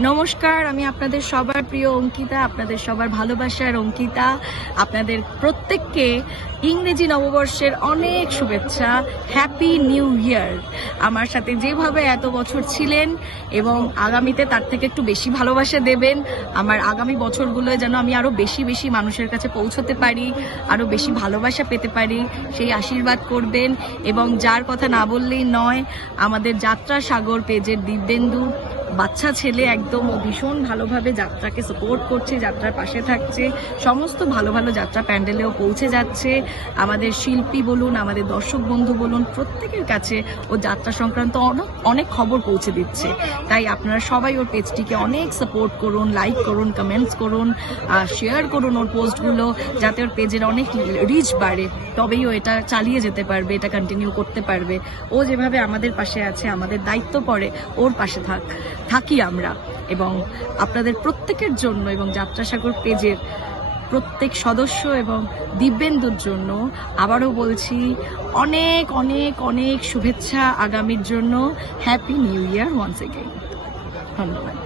নমস্কার, আমি আপনাদের সবার প্রিয় অঙ্কিতা, আপনাদের সবার ভালোবাসার অঙ্কিতা। আপনাদের প্রত্যেককে ইংরেজি নববর্ষের অনেক শুভেচ্ছা। হ্যাপি নিউ ইয়ার আমার সাথে যেভাবে এত বছর ছিলেন এবং আগামীতে তার থেকে একটু বেশি ভালোবাসা দেবেন, আমার আগামী বছরগুলোয় যেন আমি আরও বেশি বেশি মানুষের কাছে পৌঁছতে পারি আরও বেশি ভালোবাসা পেতে পারি, সেই আশীর্বাদ করবেন। এবং যার কথা না বললেই নয়, আমাদের যাত্রা সাগর পেজের দিব্যেন্দু বাচ্চা ছেলে একদম ও ভীষণ ভালোভাবে যাত্রাকে সাপোর্ট করছে, যাত্রার পাশে থাকছে। সমস্ত ভালো ভালো যাত্রা প্যান্ডেলেও পৌঁছে যাচ্ছে। আমাদের শিল্পী বলুন, আমাদের দর্শক বন্ধু বলুন, প্রত্যেকের কাছে ও যাত্রা সংক্রান্ত অনেক অনেক খবর পৌঁছে দিচ্ছে। তাই আপনারা সবাই ওর পেজটিকে অনেক সাপোর্ট করুন লাইক করুন কমেন্টস করুন শেয়ার করুন ওর পোস্টগুলো যাতে ওর পেজের অনেক রিচ বাড়ে। তবেই ও এটা চালিয়ে যেতে পারবে, এটা কন্টিনিউ করতে পারবে। ও যেভাবে আমাদের পাশে আছে, আমাদের দায়িত্ব পড়ে, ওর পাশে থাক। থাকি আমরা এবং আপনাদের প্রত্যেকের জন্য এবং যাত্রাসাগর পেজের প্রত্যেক সদস্য এবং দিব্যেন্দুর জন্য আবারও বলছি অনেক অনেক অনেক শুভেচ্ছা আগামীর জন্য। Happy new year once again ধন্যবাদ।